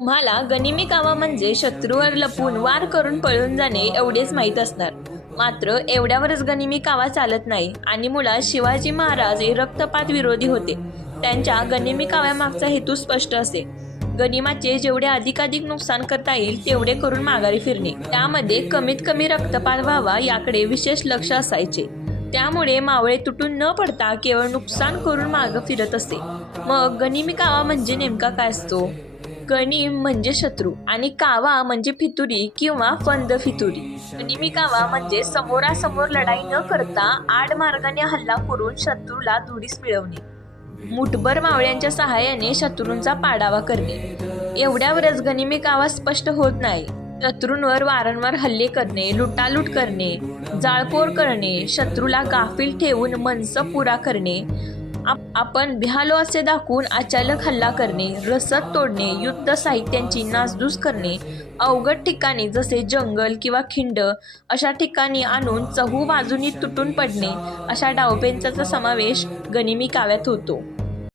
तुम्हाला गनिमी कावा म्हणजे शत्रूवर लपून वार करून पळून जाणे एवढेच माहीत असणार. मात्र एवढ्यावरच गनिमी कावा चालत नाही आणि मुळात शिवाजी महाराज हे रक्तपात विरोधी होते. त्यांच्या गनिमी काव्यामागचा हेतू स्पष्ट असे. गनिमाचे जेवढे अधिकाधिक नुकसान करता येईल तेवढे करून माघारी फिरणे. त्यामध्ये कमीत कमी रक्तपात व्हावा याकडे विशेष लक्ष असायचे. त्यामुळे मावळे तुटून न पडता केवळ नुकसान करून मागं फिरत असे. मग गनिमी कावा म्हणजे नेमका काय असतो? गनिम म्हणजे शत्रू आणि कावा म्हणजे फितुरी किंवा फंद फितुरी. गणिमी कावा म्हणजे समोरासमोर लढाई न करता आड मार्गाने हल्ला करून शत्रूला धुडीस मिळवणे. मुठभर मावळ्यांच्या सहाय्याने शत्रूंचा पाडावा करणे. एवढ्यावरच गणिमी कावा स्पष्ट होत नाही. शत्रूंवर वारंवार हल्ले करणे लुटालूट करणे जाळपोर करणे शत्रूला गाफील ठेवून मनस पुरा करणे आपण बिहालो असे दाखवून अचानक हल्ला करणे रसद तोडणे युद्ध साहित्यांची नासधूस करणे अवघड ठिकाणी जसे जंगल किंवा खिंड अशा ठिकाणी आणून चहू बाजूनी तुटून पडणे अशा डावपेंचाचा समावेश गनिमी काव्यात होतो.